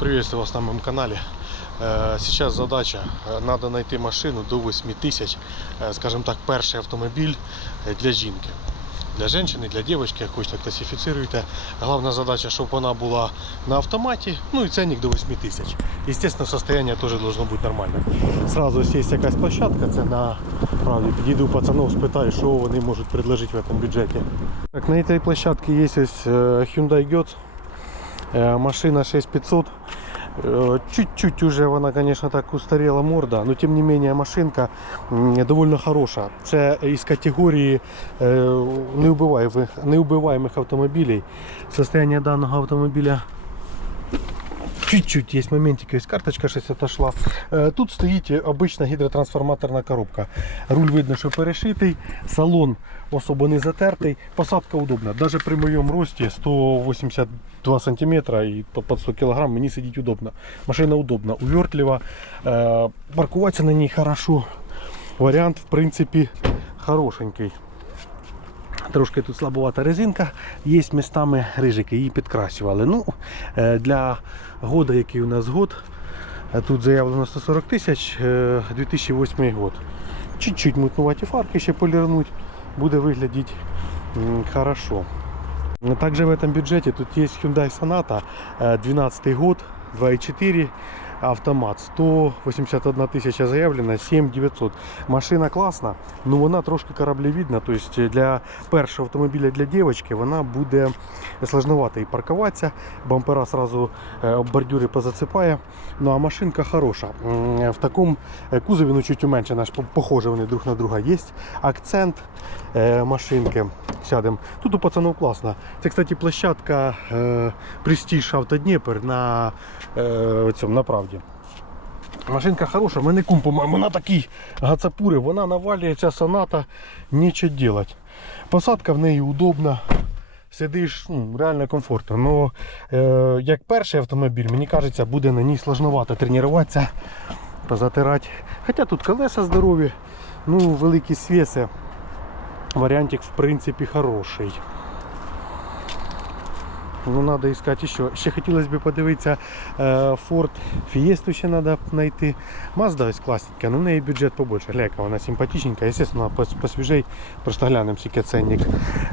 Приветствую вас на моем канале. Э, Сейчас задача, э, надо найти машину до 8 тисяч, э, скажем так, перший автомобіль е, для жінки. Для жінки, для дівчинки, як хочете класифіцируйте. Головна задача, щоб вона була на автоматі, ну і ценник до 8 тисяч. Естественно, состояние теж должно бути нормальне. Сразу ось є якась площадка, це на правді. Підійду пацанов, спитаю, що вони можуть предложити в цьому бюджеті. Так, на цій площадці є ось е, Hyundai Getz. Э, Машина 6500. Э, Чуть-чуть уже вона, конечно, так устарела морда, но тем не менее машинка довольно хороша. Це із категорії е, неубиваємих автомобілів. Состояние даного автомобіля Чуть-чуть есть моментик, есть карточка щось отошла. Е, Тут стоїть обична гідротрансформаторна коробка. Руль видно, що перешитий, салон особо не затертий, посадка удобна. Даже при моєму рості 182 см по- под 100 кг мені сидіть удобно. Машина удобна, увертлива, е, паркуватися на ній хорошо. Варіант, в принципі, хорошенький. Трошки тут слабовата резинка, є містами рижики, її підкрасювали. Ну, е, для года, який у нас год, е, тут заявлено 140 тисяч, е, 2008 год. Чуть-чуть мутнуваті фарки ще полірнуть, буде виглядати хорошо. Также в этом бюджете тут есть Hyundai Sonata, э, 12 год, 2.4 автомат, 181 тисяча заявлена, 7900. Машина класна, ну вона трошки кораблевідна, то есть для першого автомобіля для дівчинки вона буде сложновато і паркуватися, бампера сразу е, бордюри позацепає. Ну а машинка хороша. В такому кузові, ну чуть менше, наш похоже вони друг на друга. Є акцент машинки. Сядемо. Тут у пацанов класно. Це, кстати, площадка Prestige Автодніпер на е, цьому на правді. Машинка хороша, в мене кум, по-моєму, вона такий гацапури, вона навалює ця соната, нічого делать. Посадка в неї удобна. Сидиш ну, реально комфортно. Но е, як перший автомобіль, мені кажеться, буде на ній сложновато тренуватися, позатирати. Хоча тут колеса здорові, ну великі свіси. Варіантик в принципі хороший. Ну, надо искать еще. Ще хотілося б подивитися е, Ford Fiesta ще треба знайти. Mazda ось класненька, але в неї бюджет побольше. Гляйка, вона симпатичненька, естественно, пос- посвіжей. Просто глянемо скільки ценник.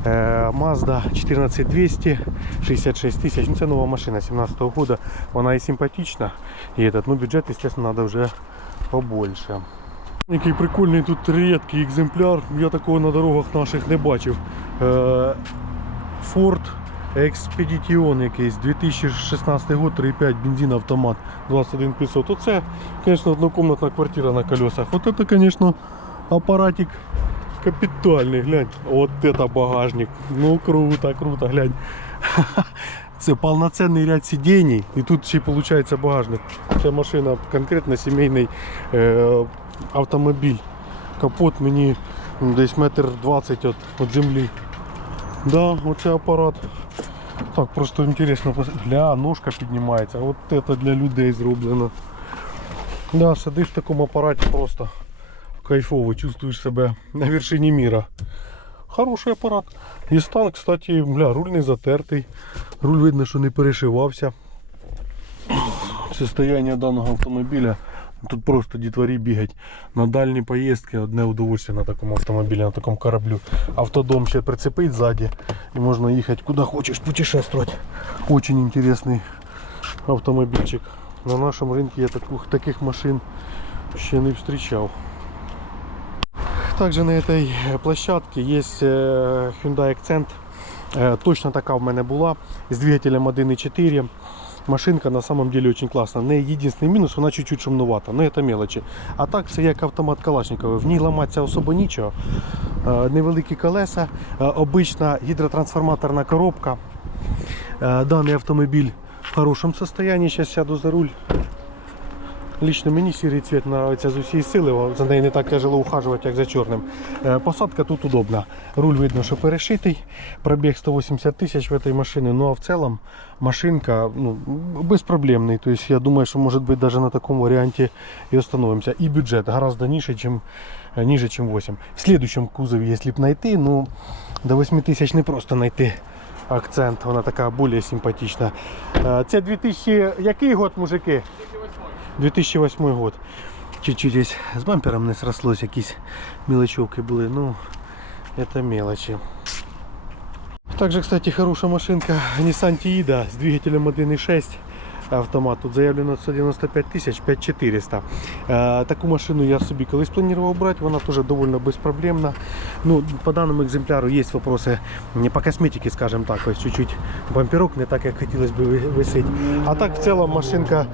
Е, Mazda 14200, 66 тисяч. Ну, це нова машина 17 года. Вона і симпатична. І этот, ну, бюджет, естественно, треба вже побольше. Який прикольний тут рідкий екземпляр. Я такого на дорогах наших не бачив. Е, Ford Expedition якийсь 2016 год, 3,5 бензин автомат 21500. Оце, звісно, однокомнатна квартира на колесах. Вот это, конечно, апаратик капітальний, глянь. Вот это багажник. Ну круто, круто, глянь. Це повноцінний ряд сидінь, і тут ще виходить багажник. Ця машина конкретно сімейний е, автомобіль. Капот мені м, десь метр двадцять від, від землі. Да, оце апарат. Так, просто інтересно. пос- Гля, ножка піднімається. От це для людей зроблено. Да, сидиш в такому апараті просто кайфово, чувствуєш себе на вершині міра. Хороший апарат. І стан, кстати, бля, руль не затертий. Руль видно, що не перешивався. Состояние даного автомобіля. Тут просто дітворі бігать на дальні поїздки, одне удовольствие на такому автомобілі, на такому кораблю. Автодом ще прицепить ззаді і можна їхати куди хочеш, путешествувати. Очень интересный автомобільчик. На нашому ринку я таких, таких машин ще не зустрічав. Также на этой площадке есть э, Hyundai Accent. Э, Точно така в мене була з двигателем 1.4. Машинка на самом деле очень класна. Не единственный мінус, вона чуть-чуть шумнувата, але це мелочі. А так це як автомат Калашникова. В ній ламатися особо нічого. Е, Невеликі колеса, е, обична гідротрансформаторна коробка. Е, Даний автомобіль в хорошому стані. Зараз сяду за руль. Лично мені сірий цвіт подобається з усієї сили, за нею не так тяжело ухажувати, як за чорним. Е, Посадка тут удобна. Руль видно, що перешитий. Пробіг 180 тисяч в цій машині. Ну а в цілому машинка ну, безпроблемний. Тобто я думаю, що може бути навіть на такому варіанті і остановимося. І бюджет гораздо ниже, чем, е, ниже, 8. В следующем кузові, якщо б знайти, ну до 8 тисяч не просто знайти акцент, вона така більш симпатична. Е, Це 2000, який год, мужики? 2008 год. Чуть-чуть десь з бампером не срослось, якісь мелочевки були, ну, это мелочи. Также, кстати, хорошая машинка Nissan Tiida с двигателем 1.6 автомат. Тут заявлено 195 тисяч 5400. Е, таку машину я собі колись планував брати, вона теж доволі безпроблемна. Ну, по даному екземпляру є вопроси по косметиці, скажімо так, ось чуть-чуть бамперок не так, як хотілося б ви- висить. А так в цілому машинка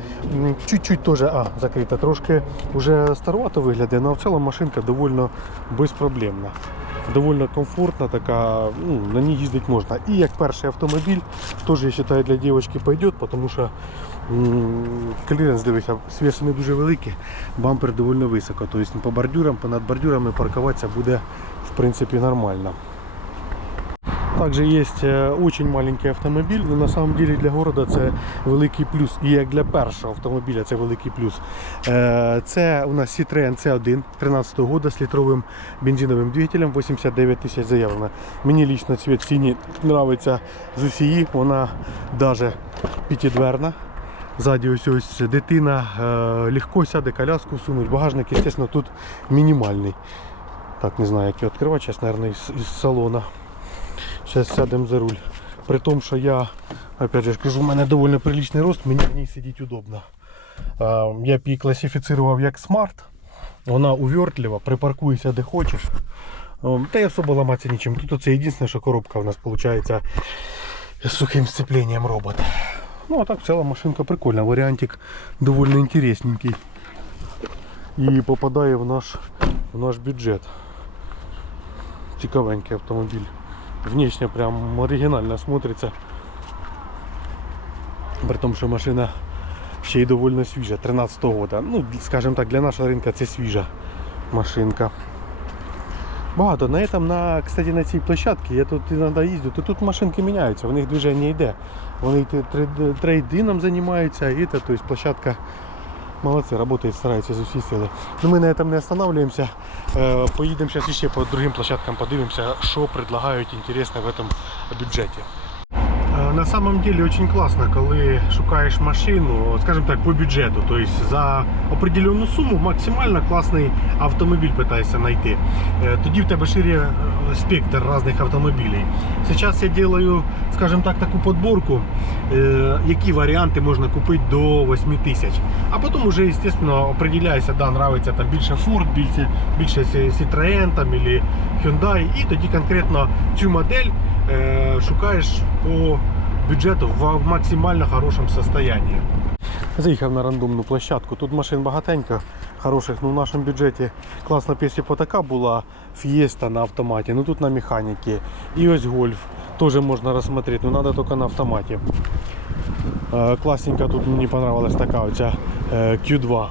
чуть-чуть теж, а, закрита, трошки вже старовато виглядає, але в цілому машинка доволі безпроблемна. Довольно комфортна, така, ну, на ній їздити можна. І як перший автомобіль, теж я вважаю для дівчинки пойдет, тому що кліренс, дивися, свіси не дуже великі, бампер доволі високо. Тобто по бордюрам, понад бордюрами паркуватися буде в принципі нормально. Также есть э, очень маленький автомобиль, но на самом деле для города це великий плюс. І як для першого автомобіля це великий плюс. Е, Це у нас Citroen C1 13 года з літровим бензиновим двигателем, 89 тисяч заявлено. Мені лично цвіт синій нравиться з усієї, вона даже п'ятидверна. Ззаді ось ось дитина е, легко сяде коляску всунуть. Багажник, звісно, тут мінімальний. Так, не знаю, як його відкривати, зараз, мабуть, із, із салона. Зараз сядемо за руль. При тому, що я, опять же кажу, у мене доволі приличний рост, мені в ній сидіти удобно. Я б її класифіцирував як смарт. Вона увертлива, припаркуйся де хочеш. О, Та й особо ламатися нічим. Тут оце єдине, що коробка у нас виходить з сухим сцепленням робот. Ну а так в цілому машинка прикольна. Варіантик доволі інтересненький. І попадає в наш, в наш бюджет. Цікавенький автомобіль. Внешне прям оригінально смотриться. При тому, що машина ще й доволі свіжа, 13 года. Ну, скажімо так, для нашого ринку це свіжа машинка. Багато. На этом, на, кстати, на цій площадці, я тут іноді їздю, то тут машинки міняються, в них движення йде. Вони трейдином займаються, і це, тобто площадка молодці, работает, старается изучить. усі сили. Ну, ми на этом не останавливаемся. Поедем сейчас еще по другим площадкам, подивимся, что предлагают интересно в этом бюджеті. На самом деле очень классно, коли шукаєш машину, скажімо так, по бюджету. Тобто за определенну суму максимально класний автомобіль питаєшся знайти. Е, Тоді в тебе шире е, спектр різних автомобілів. Зараз я делаю, скажімо так, таку подборку, які варіанти можна купити до 8 тисяч. А потім вже, звісно, определяюся, да, нравиться там більше Ford, більше, більше Citroen там, або Hyundai. І тоді конкретно цю модель шукаєш по бюджету в в максимально хорошому состоянии. Заїхав на рандомну площадку. Тут машин багатенько, хороших. Ну, в нашому бюджеті класна після така була Fiesta на автоматі, ну тут на механіки. І ось гольф. Теж можна розсмотрети, але треба тільки на автоматі. Е, Класненька тут мені понравилась така оця е, Q2.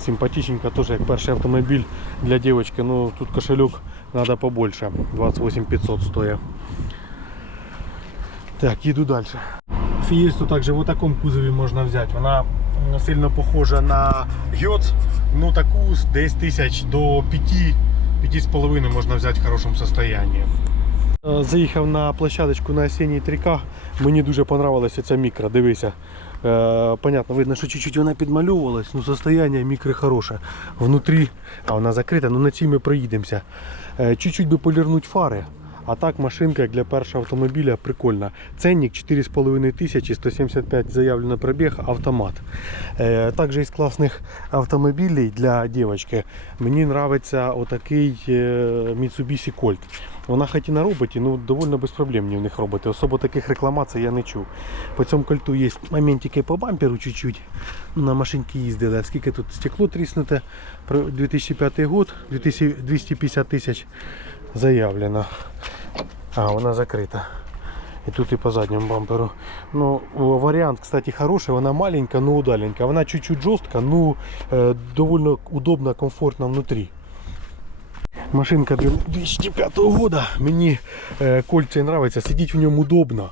Симпатичненька, теж як перший автомобіль для дівчинки. Ну тут кошелек треба побольше. 28 500 стоїть. Так, їду далі. Фієсту також в такому кузові можна взяти. Вона сильно похожа на Гьоц. Ну таку десь тисяч до 5, 5,5 можна взяти в хорошому стані. Е, Заїхав на площадочку на осінній 3К. Мені дуже понравилася ця мікро. Дивися. Е, понятно, видно, що чуть-чуть вона підмальовувалась, ну состояние мікри хороше. Внутрі, а вона закрита, ну на цій ми проїдемося. Е, чуть-чуть би полірнуть фари. А так машинка для першого автомобіля прикольна. Ценник 4,5 тисячі, 175 заявлено пробіг, автомат. Е, також із класних автомобілів для дівчинки. Мені подобається отакий е, Mitsubishi Colt. Вона хоч і на роботі, ну доволі безпроблемні в них роботи. Особо таких рекламацій я не чув. По цьому кольту є моментики по бамперу чуть-чуть. На машинці їздили. А скільки тут стекло тріснуте? 2005 год, 250 тисяч заявлено. А, вона закрита. І тут і по задньому бамперу. Ну, о, варіант, кстати, хороший, вона маленька, но удаленька. Вона чуть-чуть жорстка, ну е, довольно удобно, комфортно внутрі. Машинка 2005 года. Мені е, кольця нравиться, сидіти в ньому удобно.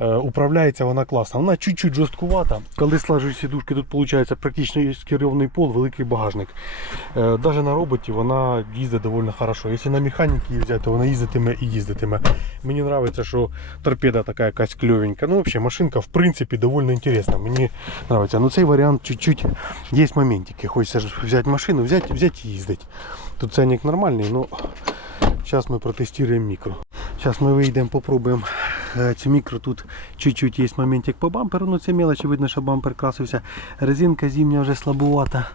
Е, Управляється вона класно. Вона чуть-чуть жорсткувата. Коли слажують сідушки, тут виходить практично скерований пол, великий багажник. Навіть на роботі вона їздить доволі хорошо. Якщо на механіки взяти, то вона їздитиме і їздитиме. Мені подобається, що торпеда така якась кльовенька. Ну, взагалі, машинка в принципі доволі інтересна. Мені подобається. Ну цей варіант чуть-чуть є моментики. Хочеться взяти машину, взяти, взяти і їздити. Тут ценник нормальний, ну зараз ми протестуємо мікро. Зараз ми вийдемо, попробуємо е, цю мікро. Тут чуть-чуть є моментик по бамперу, ну це мелочі, видно, що бампер красився. Резинка зимня вже слабувата.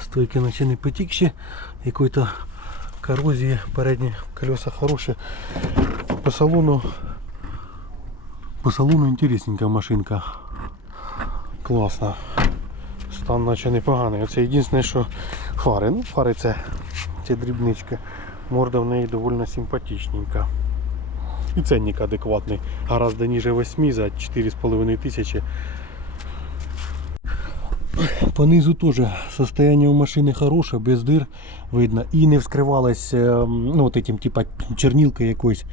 Стойки наче не потікші. Якої-то корозії, передні колеса хороші. По салону. По салону інтересненька машинка. Класна. Стан наче непоганий. Оце єдине, що фари. Ну, фари це, це дрібнички. Морда в неї доволі симпатичненька. І ценник адекватний. Гораздо ніже 8 за 4,5 тисячі. По низу теж состояние у машини хороше, без дир видно. І не вскривалась е, ну, вот этим, типа, чернилкой якоюсь,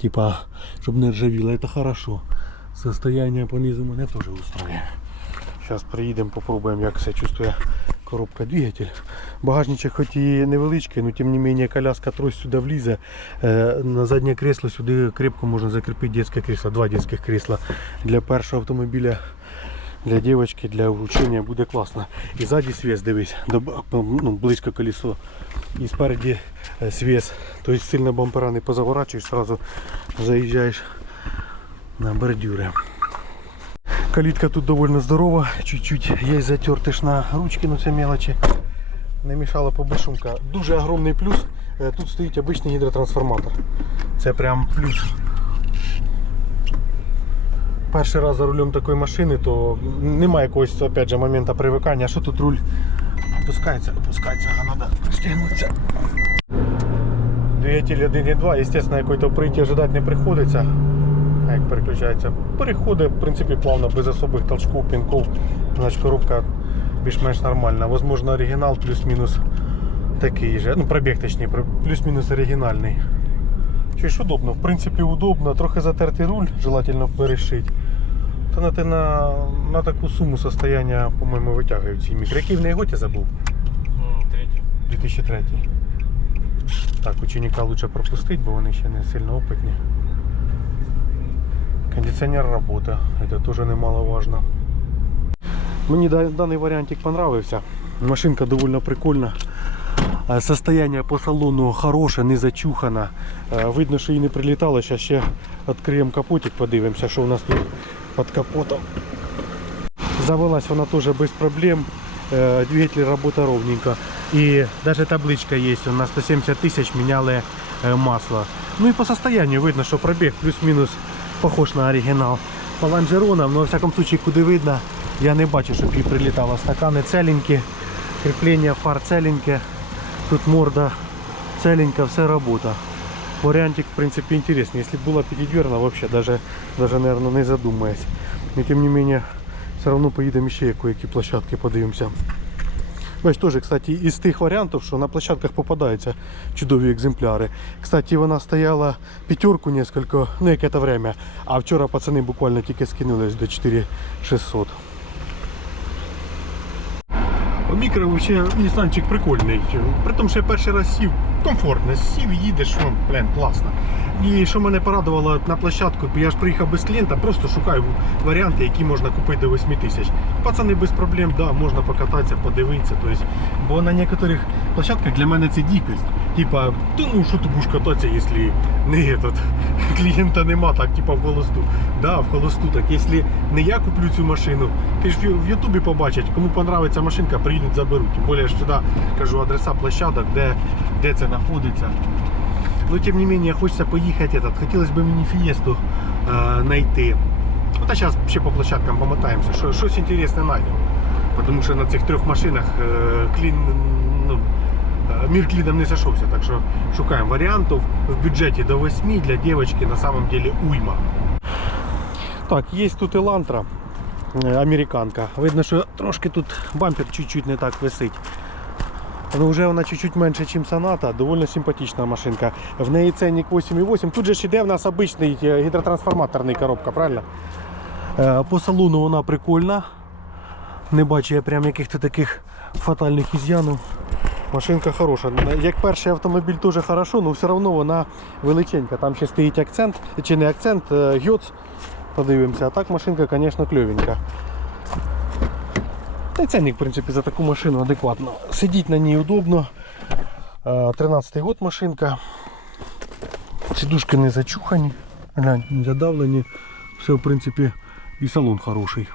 типа, щоб не ржавіло. Это хорошо. Состояние по низу мене теж устроює. Зараз приїдемо, попробуємо, як себе чувствує коробка двигатель. Багажничок хоч і невеличкий, но тим не менее коляска трость сюди влізе. Е, На заднє кресло сюди крепко можна закріпити дитяче кресло, два дитячих крісла. Для першого автомобіля, для дівчинки, для вручення буде класно. І ззаді свіс, дивись, ну, близько колесо. І спереді е, свіс. Тобто сильно бампера не позаворачуєш, сразу заїжджаєш на бордюри. Калітка тут довольно здорова, чуть-чуть є затертиш на ручки, ну це мелочі. Не мішала побушумка. Дуже огромний плюс. е, Тут стоїть обичний гідротрансформатор. Це прям плюс. Перший раз за рулем такої машини, то немає якогось опять же, моменту привикання. А що тут руль опускається, опускається, а треба пристегнутися. Двигатель 1.2, естественно, якої-то прийти ожидати не приходиться. Як переключається. Переходить, в принципі, плавно, без особих толчків, пінків. Значить коробка більш-менш нормальна. Возможно, оригінал плюс-мінус такий же. Ну, пробіг точніше, плюс-мінус оригінальний. Чи ж удобно? В принципі, удобно. Трохи затертий руль, желательно перешити. Та на, на, на таку суму состояння, по-моєму, витягують ці мікро. Який в неї год я забув? Третій. 2003. Так, ученика лучше пропустить, бо вони ще не сильно опитні. Кондиціонер работа, это тоже немаловажно. Мені да- даний варіантик понравився. Машинка довольно прикольна. Е, Состояние по салону хороше, не зачухана. Е, Видно, що їй не прилітало. Зараз ще відкриємо капотик, подивимося, що у нас тут під капотом. Завелась вона теж без проблем. Е, Двигатель работа ровненько. И даже табличка есть. На 170 тысяч меняли э, масло. Ну и по состоянию видно, что пробег плюс-минус похож на оригинал. По лонжеронам, но во всяком случае, куди видно, я не бачу, щоб їй прилітало. Стакани целенькі, кріплення фар целеньке. Тут морда целенька, все робота. Варіантик, в принципе, интересный. Если было пятидверно, вообще даже, даже, наверное, не задумаясь. Но тем не менее, все равно поїдемо ще кое-які площадки подивимося. Бач, теж, кстати, із тих варіантів, що на площадках попадаються чудові екземпляри. Кстати, вона стояла п'ятерку несколько, ну яке то время, а вчора пацани буквально тільки скинулись до 4600. Мікро взагалі Нісанчик прикольний. При тому, що я перший раз сів, комфортно, сів, їдеш, ну, блін, класно. І що мене порадувало на площадку, я ж приїхав без клієнта, просто шукаю варіанти, які можна купити до 8 тисяч. Пацани без проблем, да, можна покататися, подивитися. Тобто, бо на некоторих площадках для мене це дикость. Типа, то ну що ти будеш кататися, якщо не этот, клієнта нема, так типа в холосту. Да, в холосту. Так якщо не я куплю цю машину, ти ж в- в Ютубі побачать, кому понравиться машинка, приїдуть, заберуть. Тим більше, що сюди кажу адреса площадок, де, де це знаходиться. Но тем не менее хочется поехать этот. Хотелось бы мини фиесту э, найти. Вот а сейчас вообще по площадкам помотаемся. Что, щось интересное найдем. Потому что на цих трех машинах э, клин, ну, э, мир клином не сошелся. Так что шукаем вариантов. В бюджете до 8 для девочки на самом деле уйма. Так, есть тут Елантра, американка. Видно, що трошки тут бампер чуть-чуть не так висить. Ну, вже вона чуть-чуть менше, ніж Соната, доволі симпатична машинка. В неї ценник 8,8. Тут же ж іде в нас обичний е, гідротрансформаторний коробка, правильно? Е, По салону вона прикольна. Не бачу я прям яких-то таких фатальних із'янів. Машинка хороша. Як перший автомобіль теж хорошо, але все одно вона величенька. Там ще стоїть акцент, чи не акцент, е, гьоц. Подивимося. А так машинка, звісно, кльовенька. Та й ценник, в принципі, за таку машину адекватно. Сидіть на ній удобно. Е, 13-й год машинка. Сидушки не зачухані, глянь, не задавлені. Все, в принципі, і салон хороший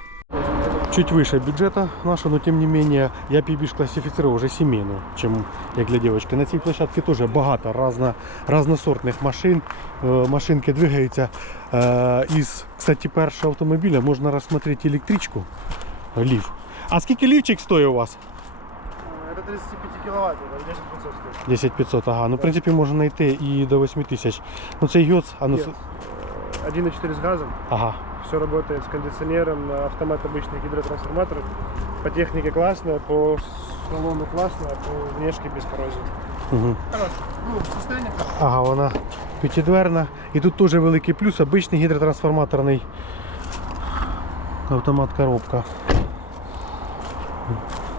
Чуть выше бюджета нашего, но тем не менее я PBX классифицировал уже семейную, чем як для девочки. На цій площадці теж багато разно, разносортних машин. Е, Машинки двигаються. Е, Із, кстати, першого автомобіля можна розсмотрети електричку. Лів. А скільки лівчик стоїть у вас? Это 35 киловатт, это 10 500 стоит. 10500, ага. Ну, в принципі, можна знайти і до 8000. Ну, цей гьоц, а ну, Нет. с- 1.4 с газом, ага. все работает с кондиционером, на автомат обычный гидротрансформатор. По технике классно, по салону классно, а по внешке без коррозии. Угу. Хорошо. Ну, состояние Ага, вона п'ятидверна. І тут теж великий плюс, обичний гідротрансформаторний автомат коробка.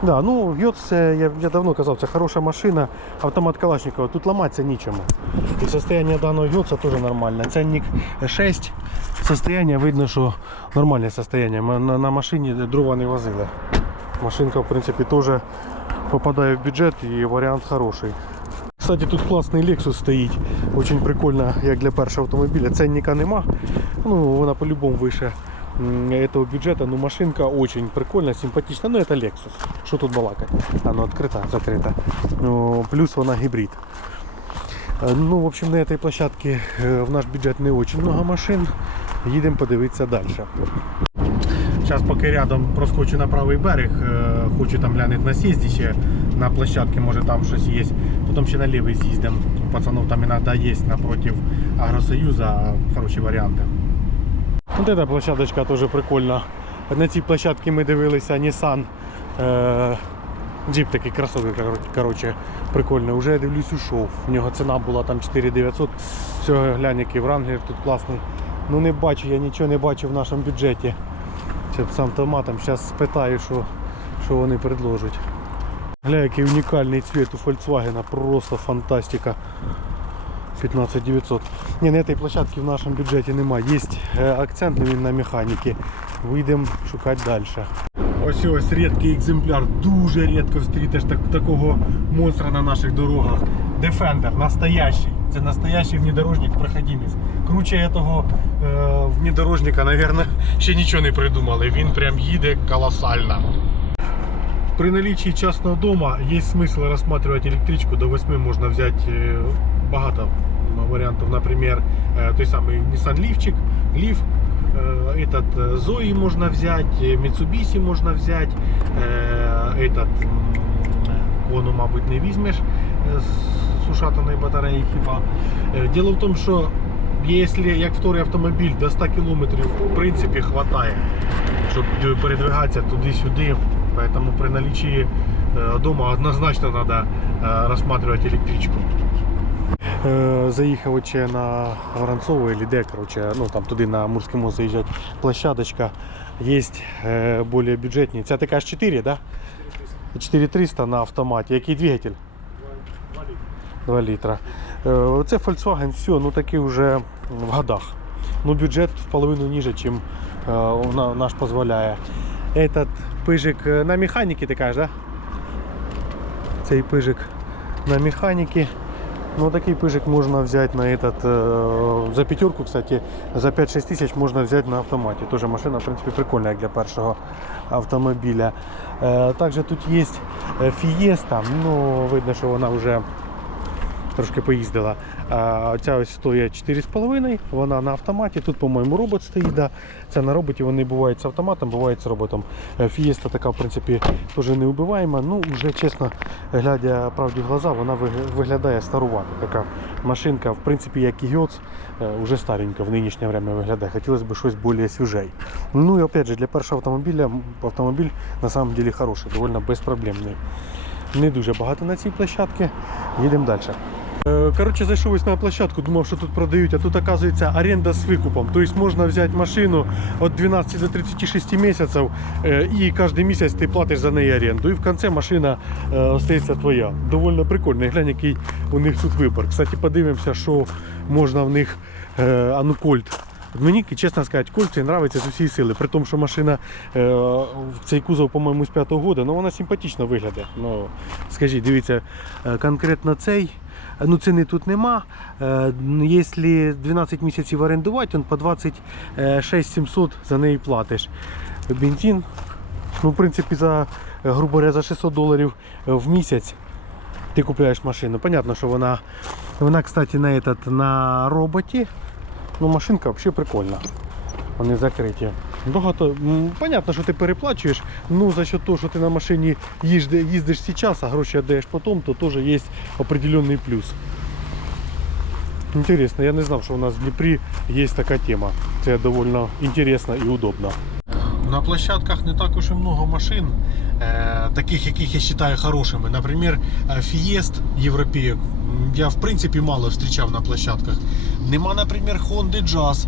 Да, ну це, я, я давно казав, це хороша машина, автомат Калашникова, тут ламатися нічому. І состояние даного Гьоца теж нормальне. Ценник 6, состояние видно, що нормальне состояние. Ми на, на машині дрова не возили. Машинка, в принципі, теж попадає в бюджет і варіант хороший. Кстати, тут класний Lexus стоїть. Очень прикольно, як для першого автомобіля. Ценника нема. Ну, вона по-любому вище этого бюджета. Ну, машинка очень прикольна, симпатична. Ну, это Lexus. Що тут балакать? Оно открыто, закрыто. Ну, плюс вона гібрид. Е, Ну, в общем, на этой площадке е, в наш бюджет не очень много машин. Їдемо подивитися далі. Зараз поки рядом проскочу на правий берег, е, хочу там глянути на съезді ще на площадці, може там щось є. Потім ще на лівий з'їздимо. У пацанов там іноді є напротив Агросоюза хороші варіанти. Вот эта площадочка теж прикольна. На цій площадці ми дивилися Nissan. Е, Джип такий кросовер, коротше, прикольний. Уже я дивлюсь, ушов. У нього ціна була там 4900. Все, глянь, який вранглер тут класний. Ну не бачу, я нічого не бачу в нашому бюджеті. Зараз з автоматом, зараз спитаю, що, що вони предложать. Гля, який унікальний цвіт у Volkswagen, просто фантастика. 15900. Ні, на цій площадці в нашому бюджеті немає. Є е, акцент він на механіки. Вийдемо шукати далі. Ось ось рідкий екземпляр, дуже рідко зустрітиш так, такого монстра на наших дорогах. Defender, настоящий. Це настоящий внедорожник, проходимець. Круче того е, внедорожника, мабуть, ще нічого не придумали. Він прям їде колосально. При наличии частного дома есть смысл рассматривать электричку. До 8 можно взять э, багато вариантов. Например, э, той самый Nissan Leafчик, Leaf, э, этот э, Zoe можно взять, э, Mitsubishi можно взять, э, этот Кону, мабуть, не візьмеш е, з ушатаної батареї хіба. Е, Діло в тому, що якщо як вторий автомобіль до 100 км в принципі хватає, щоб передвигатися туди-сюди. Поэтому при наличии э, дома однозначно надо э, рассматривать электричку. Е, Заїхав ще на Воронцово или де, короче, ну там туди на Мурський мост заїжджати. Площадочка є е, більш бюджетні. Ця така ж 4, да? 4300 на автоматі. Який двигатель? 2 літра. Е, Це Volkswagen, все, ну такий вже в годах. Ну бюджет в половину ниже, чим е, наш дозволяє. Этот пижик е, на механіки, ти кажеш, да? Цей пижик на механіки. Ну такий пижик можна взяти на этот, э, за пятерку, кстати, за 5-6 тисяч можна взяти на автоматі. Тоже машина, в принципі, прикольна як для першого автомобіля. Э, Також тут є Fiesta, ну видно, що вона вже трошки поїздила. А ця ось стоїть 4,5, вона на автоматі. Тут, по-моєму, робот стоїть. Да. Це на роботі вони бувають з автоматом, бувають з роботом. Е, Фієста така, в принципі, теж неубиваєма. Ну, вже чесно, глядя правді в глаза, вона виглядає старувато. Така машинка, в принципі, як і Гьоц, вже старенька в нинішнє время виглядає. Хотілося б щось більш свіжей. Ну і опять же, для першого автомобіля автомобіль на самом деле хороший, довольно безпроблемний. Не дуже багато на цій площадці. Їдемо далі. Е, Коротше, зайшов ось на площадку, думав, що тут продають, а тут оказується оренда з викупом. Тобто можна взяти машину від 12 до 36 місяців е, і кожен місяць ти платиш за неї оренду. І в кінці машина е, остається твоя. Довольно прикольно. Глянь, який у них тут вибір. Кстати, подивимося, що можна в них е, а ну. Мені, чесно сказати, цей нравиться з усієї сили. При тому, що машина е, в цей кузов, по-моєму, з 5-го року, ну вона симпатично виглядає. Ну, скажіть, дивіться, е, конкретно цей. Ну, ціни тут нема. Е, ну, 12 місяців орендувати, то по 26 700 за неї платиш. Бензин, ну, в принципі, за, е, грубо говоря, за 600 доларів е, в місяць ти купляєш машину. Понятно, що вона, вона кстати, на, этот, на роботі. Ну, машинка взагалі прикольна. Вони закриті. Багато, понятно, що ти переплачуєш, ну за счет того, що ти на машині їздиш, їздиш зараз, а гроші віддаєш потім, то теж є определенний плюс. Інтересно, я не знав, що у нас в Дніпрі є така тема. Це доволі інтересно і удобно. На площадках не так уж і много машин, е, таких, яких я вважаю хорошими. Наприклад, е, Fiest Європейок. Я в принципі мало зустрічав на площадках. Нема, наприклад, Honda Jazz.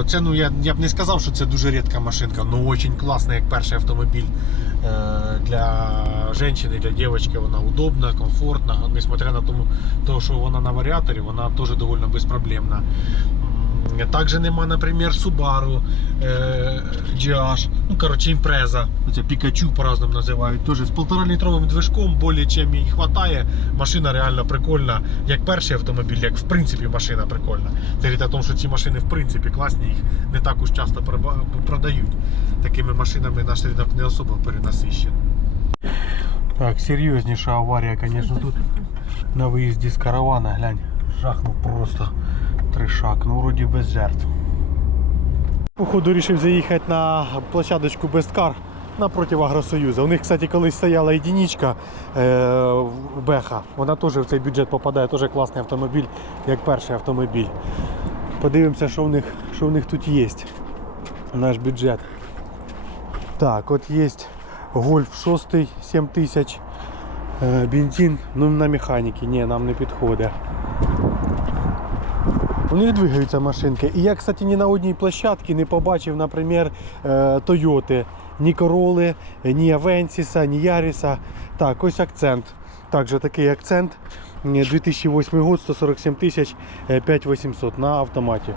Е, Це ну я, я б не сказав, що це дуже рідка машинка, але дуже класна, як перший автомобіль е, для жінки, для дівчинки. Вона удобна, комфортна. Несмотря на тому, то, що вона на варіаторі, вона теж доволі безпроблемна. М, Також нема, наприклад, Subaru е, GH, ну коротше імпреза, це Пікачу по-разному називають. Теж з 1,5-літровим движком, більше чим їй вистачає. Машина реально прикольна, як перший автомобіль, як в принципі машина прикольна. Це говорить о тому, що ці машини в принципі класні, їх не так уж часто продають. Такими машинами наш ринок не особо перенасищений. Так, серйозніша аварія, звісно, тут на виїзді з каравана, глянь, жахнув просто тришак, ну вроді без жертв. Походу вирішив заїхати на площадочку Бесткар напроти Агросоюзу. У них, кстати, колись стояла единичка е, Беха. Вона теж в цей бюджет попадає, теж класний автомобіль, як перший автомобіль. Подивимося, що в них, що в них тут є. Наш бюджет. Так, от є Гольф 6 7000. Е, бензин, ну на механіки, ні, нам не підходить. У них двигаються машинки. І я, кстати, ні на одній площадці не побачив, наприклад, Тойоти, ні Короли, ні Авенсіса, ні Яріса. Так, ось акцент. Також такий акцент. Е, 2008 год, 147 тисяч 5800 на автоматі.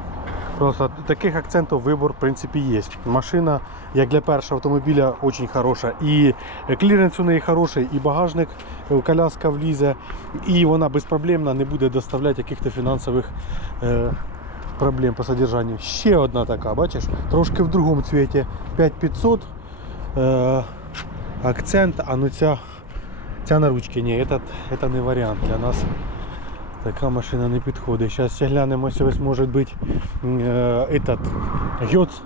Просто таких акцентів вибор в принципі є. Машина, як для першого автомобіля, дуже хороша. І кліренс у неї хороший, і багажник, е, коляска влізе, і вона безпроблемно не буде доставляти якихось фінансових е, проблем по содержанню. Ще одна така, бачиш, трошки в другому цвіті 5500. Е, акцент, а ну ця, ця на ручці, ні, это не варіант для нас. Така машина не підходить. Зараз ще глянемо, ось може бути е, этот, Гьоц.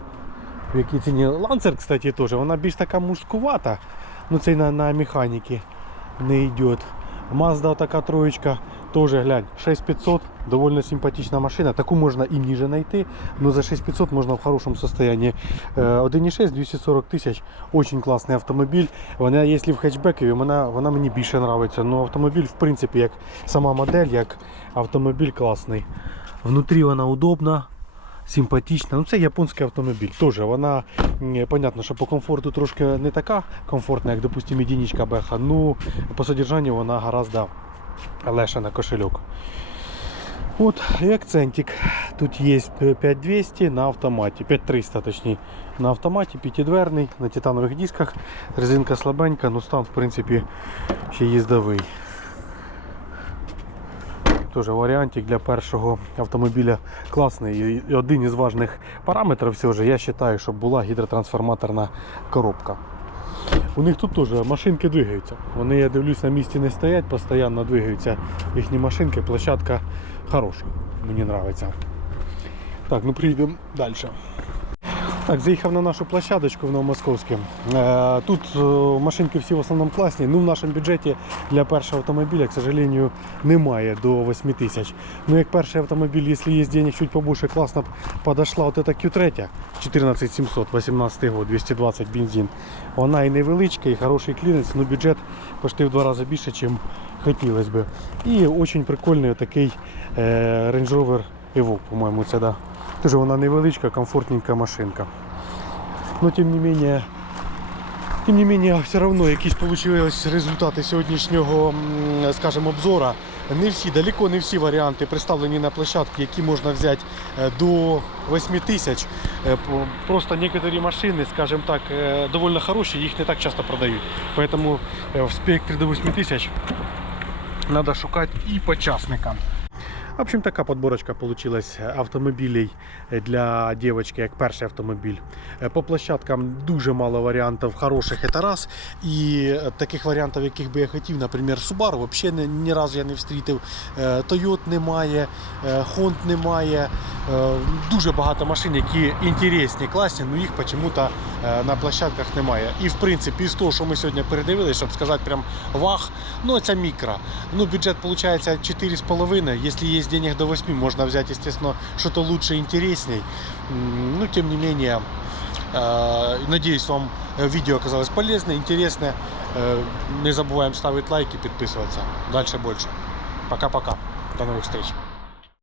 В якій ціні. Ланцер, кстати, теж. Вона більш така мужскувата. Ну це на, на механіки не йде. Мазда така троєчка. Теж глянь, 6500, довольно симпатична машина. Таку можна і ніже знайти, но за 6500 можна в хорошому. Е, 1.6, 240 тисяч, очень класний автомобіль. Вона, якщо в хетчбекові, вона, вона мені більше подобається. Ну автомобіль, в принципі, як сама модель, як автомобіль класний. Внутрі вона удобна, симпатична. Ну це японський автомобіль. Теж вона, понятно, що по комфорту трошки не така комфортна, як, допустим, единичка Беха. Ну, по содержанню вона гораздо легша на кошельок. От і акцентик. Тут є 5200 на автоматі, 5300 точніше. На автоматі, п'ятидверний, на титанових дисках. Резинка слабенька, ну стан в принципі ще їздовий. Теж варіантик для першого автомобіля класний. І один із важних параметрів все ж, я вважаю, щоб була гідротрансформаторна коробка. У них тут теж машинки двигаються. Вони, я дивлюсь, на місці не стоять, постійно двигаються їхні машинки. Площадка хороша, мені подобається. Так, ну приїдемо далі. Так, заїхав на нашу площадочку в Новомосковське. Е, Тут е, машинки всі в основному класні. Ну, в нашому бюджеті для першого автомобіля, к сожалению, немає до 8 тисяч. Ну, як перший автомобіль, якщо є денег чуть побольше, класно б подошла от эта Q3 14700, 18 год, 220 бензин. Вона і невеличка, і хороший клінець, але бюджет почти в два рази більше, ніж хотілося б. І дуже прикольний такий е, Range Rover Evoque, по-моєму, це да. Тоже вона невеличка, комфортненька машинка. Но тем не менее, тем не менее, все равно якісь получились результати сьогоднішнього, скажімо, обзора. Не всі, далеко не всі варіанти представлені на площадці, які можна взяти е, до 8 тисяч. Е, Просто некоторі машини, скажімо так, е, доволі хороші, їх не так часто продають. Поэтому е, в спектрі до 8 тисяч треба шукати і по частникам. В общем, така подборочка получилась автомобілей для дівчинки, як перший автомобіль. Е, По площадкам дуже мало варіантів хороших, це раз. І е, таких варіантів, яких би я хотів, наприклад, Subaru, взагалі ні, разу я не встрітив. Е, Toyota немає, е, Honda немає. Е, Дуже багато машин, які інтересні, класні, але їх чомусь на площадках немає. І в принципі, з того, що ми сьогодні передивилися, щоб сказати прям вах, ну це мікро. Ну, бюджет получается 4,5. Если есть денег до 8, можно взять, естественно, что-то лучше и интересней. Ну, тем не менее, э, надеюсь, вам э, видео оказалось полезное, интересное. Э, Не забываем ставить лайки, подписываться. Дальше больше. Пока-пока. До новых встреч.